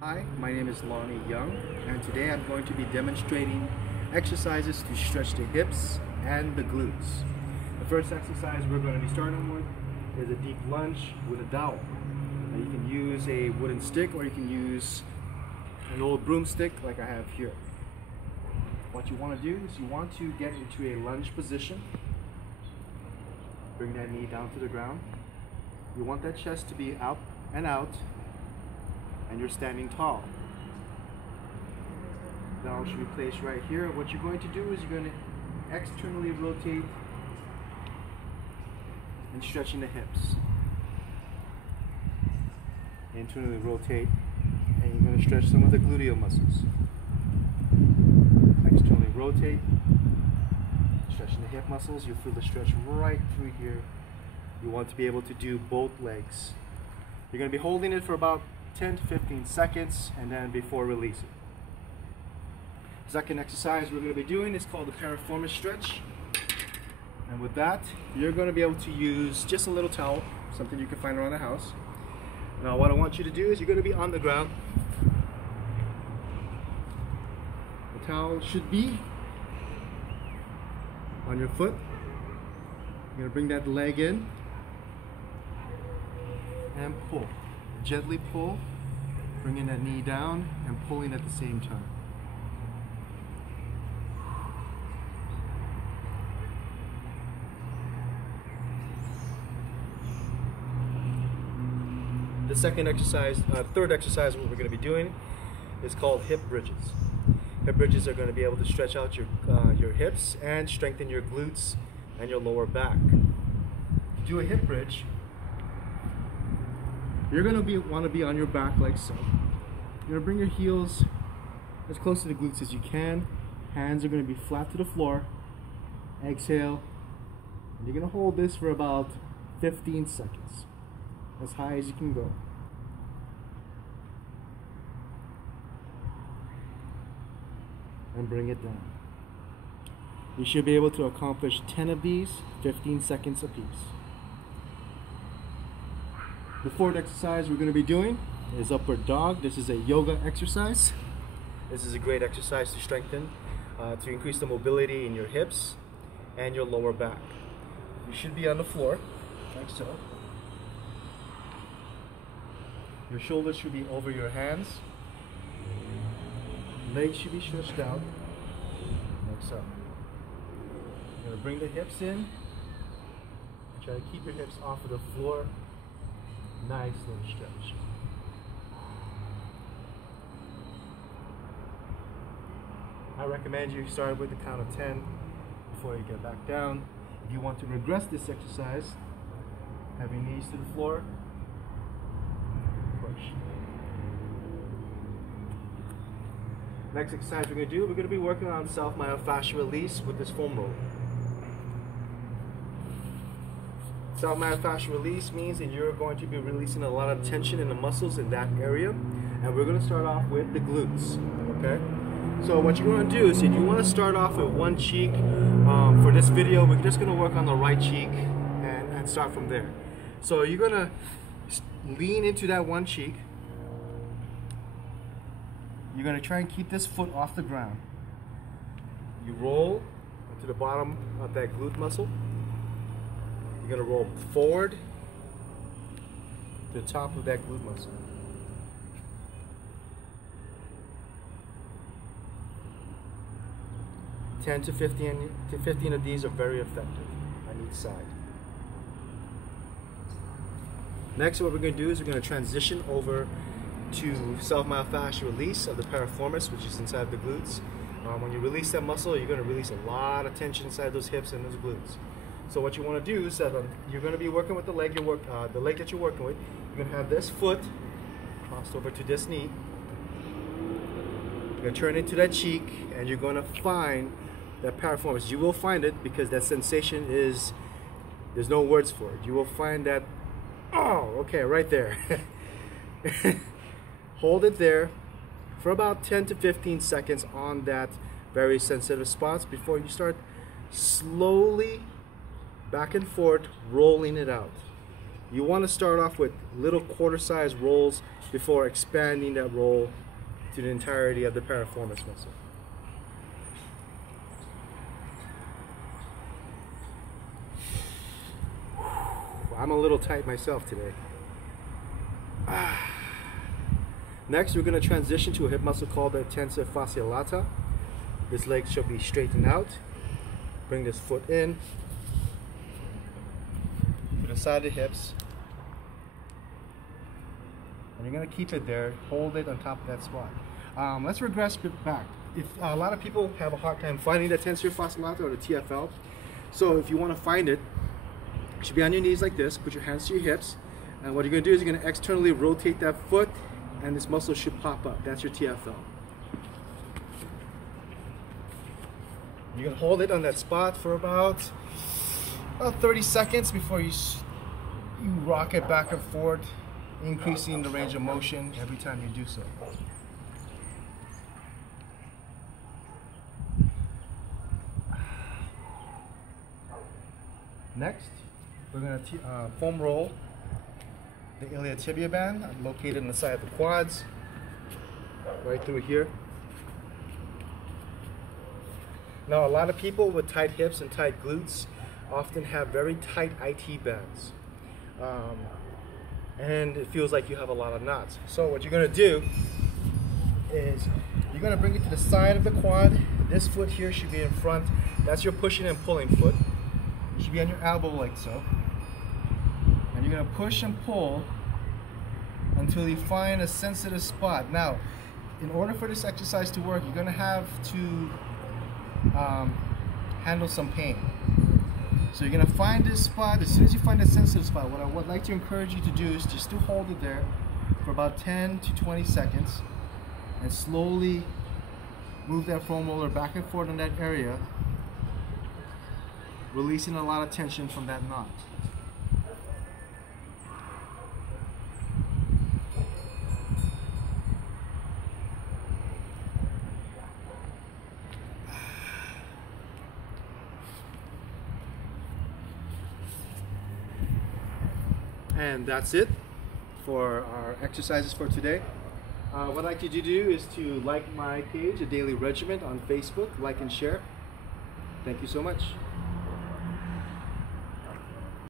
Hi, my name is Lonnie Young, and today I'm going to be demonstrating exercises to stretch the hips and the glutes. The first exercise we're going to be starting with is a deep lunge with a dowel. Now you can use a wooden stick or you can use an old broomstick like I have here. What you want to do is you want to get into a lunge position. Bring that knee down to the ground. You want that chest to be up and out, and you're standing tall. The dowel should be placed right here. What you're going to do is you're going to externally rotate and stretching the hips. Internally rotate, and you're going to stretch some of the gluteal muscles. Externally rotate, stretching the hip muscles. You'll feel the stretch right through here. You want to be able to do both legs. You're going to be holding it for about 10 to 15 seconds and then before releasing. The second exercise we're going to be doing is called the piriformis stretch. And with that, you're going to be able to use just a little towel, something you can find around the house. Now what I want you to do is you're going to be on the ground. The towel should be on your foot. You're going to bring that leg in and pull. Gently pull, bringing that knee down and pulling at the same time. The third exercise what we're going to be doing is called hip bridges. Hip bridges are going to be able to stretch out your hips and strengthen your glutes and your lower back. To do a hip bridge, you're going to want to be on your back like so. You're going to bring your heels as close to the glutes as you can. Hands are going to be flat to the floor. Exhale. And you're going to hold this for about 15 seconds. As high as you can go. And bring it down. You should be able to accomplish 10 of these, 15 seconds apiece. The fourth exercise we're going to be doing is upward dog. This is a yoga exercise. This is a great exercise to strengthen, to increase the mobility in your hips and your lower back. You should be on the floor, like so. Your shoulders should be over your hands. Legs should be stretched out, like so. You're going to bring the hips in. And try to keep your hips off of the floor. Nice little stretch. I recommend you start with the count of 10 before you get back down. If you want to regress this exercise, have your knees to the floor, push. Next exercise we're going to be working on self-myofascial release with this foam roller. Self-myofascial release means that you're going to be releasing a lot of tension in the muscles in that area, and we're going to start off with the glutes. Okay? So what you want to do is, if you want to start off with one cheek, for this video, we're just going to work on the right cheek and start from there. So you're going to lean into that one cheek. You're going to try and keep this foot off the ground. You roll to the bottom of that glute muscle. You're going to roll forward to the top of that glute muscle. Ten to 15 of these are very effective on each side. Next, what we're going to do is we're going to transition over to self-myofascial release of the piriformis, which is inside the glutes. When you release that muscle, you're going to release a lot of tension inside those hips and those glutes. So what you want to do is that you're going to be working with the leg the leg that you're working with. You're going to have this foot crossed over to this knee. You're going to turn into that cheek, and you're going to find that piriformis. You will find it because that sensation is, there's no words for it. You will find that, oh, okay, right there. Hold it there for about 10 to 15 seconds on that very sensitive spots before you start slowly back and forth rolling it out. You want to start off with little quarter-sized rolls before expanding that roll to the entirety of the piriformis muscle. I'm a little tight myself today. Next, we're going to transition to a hip muscle called the tensor fasciae lata. This leg should be straightened out. Bring this foot in to the side of the hips. And you're going to keep it there. Hold it on top of that spot. Let's regress a bit back. If a lot of people have a hard time finding the tensor fasciae lata or the TFL. So if you want to find it, you should be on your knees like this. Put your hands to your hips. And what you're going to do is you're going to externally rotate that foot, and this muscle should pop up. That's your TFL. You're going to hold it on that spot for about 30 seconds before you rock it back and forth, increasing the range of motion every time you do so. Next, we're going to foam roll the iliotibial band located on the side of the quads, right through here. Now, a lot of people with tight hips and tight glutes often have very tight IT bands. And it feels like you have a lot of knots. So what you're going to do is you're going to bring it to the side of the quad. This foot here should be in front. That's your pushing and pulling foot. You should be on your elbow like so. And you're going to push and pull until you find a sensitive spot. Now, in order for this exercise to work, you're going to have to handle some pain. So you're going to find this spot. As soon as you find a sensitive spot, what I would like to encourage you to do is just to hold it there for about 10 to 20 seconds and slowly move that foam roller back and forth in that area, releasing a lot of tension from that knot. And that's it for our exercises for today. What I'd like you to do is to like my page, A Daily Regiment, on Facebook, like and share. Thank you so much.